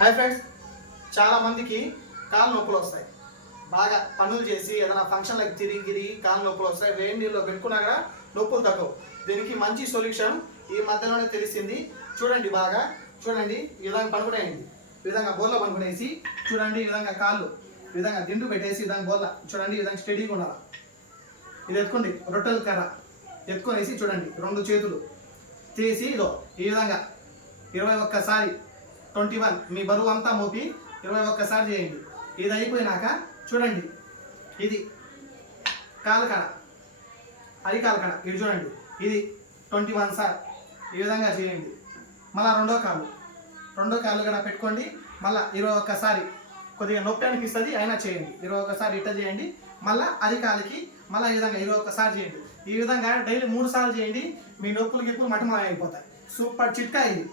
Hi friends, చాలామందికి కాళ్ళు నొప్పులు వస్తాయి. బాగా పనులు చేసి ఏదైనా ఫంక్షన్లకు తిరిగి కాళ్ళు నొప్పులు వస్తాయి. వేడి నీళ్ళలో పెట్టుకున్నా కూడా నొప్పులు తగ్గవు. దీనికి మంచి సొల్యూషన్ ఈ మధ్యలోనే తెలిసింది. చూడండి, బాగా చూడండి. ఈ విధంగా పనుకునేయండి. ఈ విధంగా బోర్లో పనుకునేసి చూడండి. ఈ విధంగా కాళ్ళు ఈ విధంగా దిండు పెట్టేసి ఈ విధంగా బోర్ల చూడండి. ఈ విధంగా స్టడీగా ఉండాలి. ఇది ఎత్తుకోండి, రొట్టెల కర్ర ఎత్తుకొనేసి చూడండి. 2 చేతులు తీసి ఇదో ఈ విధంగా 21 సారి 21 మీ బరువు అంతా మోపి 21 సారి చేయండి. ఇది అయిపోయినాక చూడండి, ఇది కాలు కాడ అరికాలు కాడ ఇది చూడండి. ఇది 21 సార్ ఈ విధంగా చేయండి. మళ్ళీ రెండో కాలు కూడా పెట్టుకోండి. మళ్ళీ 21 సారి కొద్దిగా నొప్పి అనిపిస్తుంది, అయినా చేయండి. 21 సారి ఇట్ట చేయండి. మళ్ళీ అరికాలికి మళ్ళీ ఈ విధంగా 21 సారి చేయండి. ఈ విధంగా డైలీ 3 సార్లు చేయండి. మీ నొప్పులకి ఎక్కువ మటమా అయిపోతాయి. సూపర్ చిట్కా ఇది.